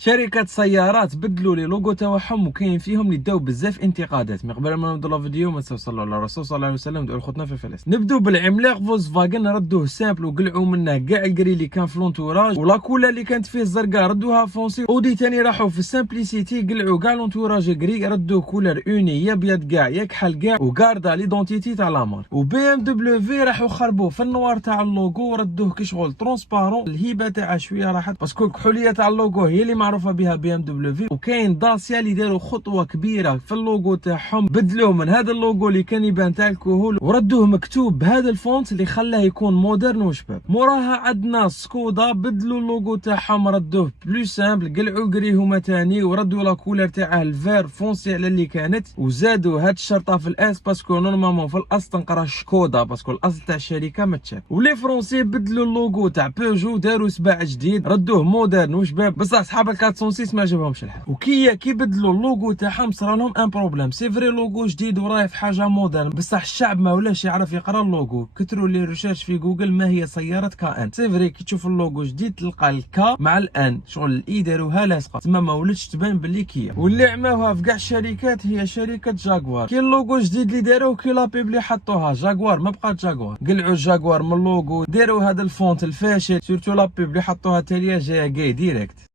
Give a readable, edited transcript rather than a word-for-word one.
شركة سيارات بدلوا لي لوغو تاعهم وكاين فيهم اللي داو بزاف انتقادات. من قبل ما نبداو الفيديو ما صلوا على الرسول صلى الله عليه وسلم ودعوا لخوتنا في فلسطين. نبداو بالعملاق فولكسفاغن، ردوه سامبل وقلعوا منه كاع الكري اللي كان في لونتوراج، ولا كولا اللي كانت فيه الزرقاء ردوها فونسي. اودي تاني راحوا في السامبليسيتي قلعوا كاع لونتوراج كري، ردوه كولر اوني يا ابيض كاع يا كحل كاع وكاردا ليدونتيتي تاع لامارك. وبي ام دبليو في راحوا خربوه في النوار تاع اللوغو، ردوه كشغل ترونسبارون. الهيبه تاعها شويه راحت باسكو الكحوليه تاع اللوغو هي اللي معروفه بها بي ام دبليو في. وكاين داسيا اللي داروا خطوه كبيره في اللوغو تاعهم، بدلوه من هذا اللوغو اللي كان يبان تاع الكهول وردوه مكتوب بهذا الفونت اللي خلاه يكون مودرن وشباب. موراها عندنا سكودا بدلوا اللوغو تاعهم، ردوه بلو سامبل، قلعوا قري هما تاني وردوا لا كولر تاعه الفير فونسي على اللي كانت، وزادوا هاد الشرطه في الاس باسكو نورمالمون في الاصل تنقرا شكودا باسكو الاصل تاع الشركه ما تشاف. ولي فرونسي بدلوا اللوغو تاع بيجو، داروا سباع جديد ردوه مودرن وشباب، بصح صحاب ال 406 ما عجبهمش الحال. وكيا كي بدلوا اللوغو تاعهم صرا لهم ان بروبليم. سي فري لوغو جديد وراي في حاجه مودرن، بصح الشعب ما ولاش يعرف يقرا اللوغو. كثروا لي ريشيرش في جوجل ما هي سياره كان. سي فري كي تشوف اللوغو جديد تلقى الكا مع الان شغل الاي داروها لاصقه، تما ما ولاتش تبان باللي كيا. واللي عماوها في كاع الشركات هي شركه جاكوار. كاين اللوغو جديد اللي داروه كي لابيب اللي حطوها جاكوار ما بقات جاكوار، قلعوا جاكوار من اللوغو، داروا هذا الفونت الفاشل، سورتو لابيب اللي حطوها تاليه جايه كاي ديريكت.